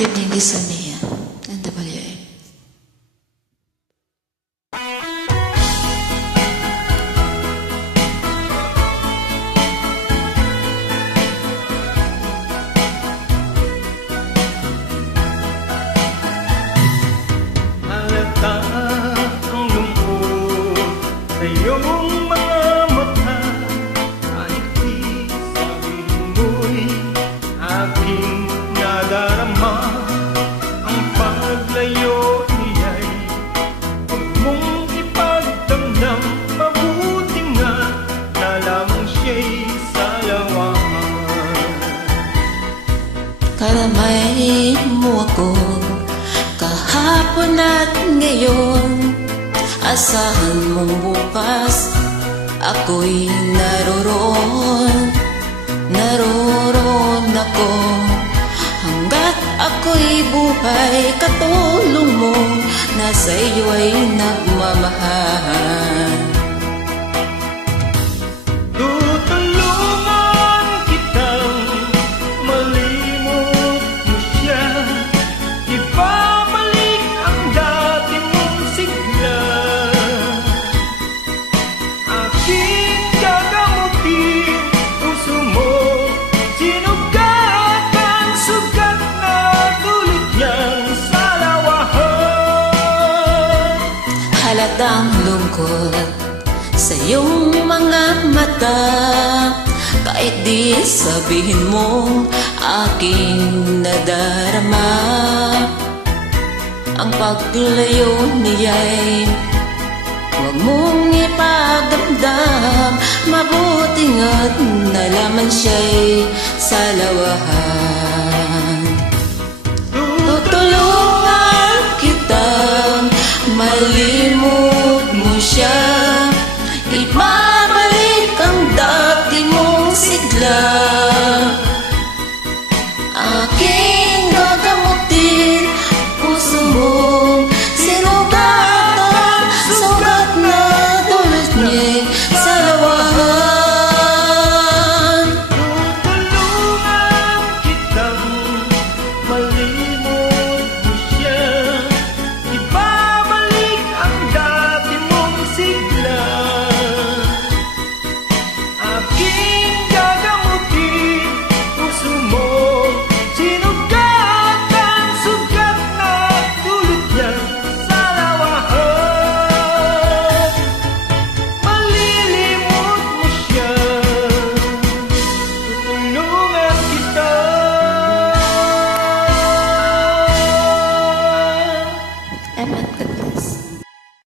Good evening, Lisa Mia, NWA. Halata ang lungkot sa iyong mga mata, kahit di sabihin mo'y aking nadarama. Ang paglayo niya'y huwag mong ipagdamdam, mabuti nga na lamang siya'y salawahan. Kalamay mo ako kahapon at ngayon, asahan mong bukas ako'y naroon ako. Hanggat ako'y buhay, katulong mo na sa iyo ay nagmamahal. Tutulungan kitang malimot mo siya, ibabalik ang dati mong sigla. Aking gagamutin puso mo, sinugat ang sugat na dulot niyang salawahan. Halatang lungkot sa iyong mga mata, kahit di sabihin mong aking nadarama. Ang paglayo niya'y huwag mong ipagdamdam, mabuti nga't nalaman siya'y salawahan. Tutulungan kitang malimot mo siya, ibabalik ang dati mong sigla. Aking gagamutin puso mong sinugatan, sugat na dulot niya'y salawahan. Tutulungan kitang malimot mo siya, ibabalik ang dati mong sigla. Aking gagamutin puso mo, sinugat ang sugat na dulot niyang salawahan. Malilimot mo siya, tutulungan kita. Amen. God bless.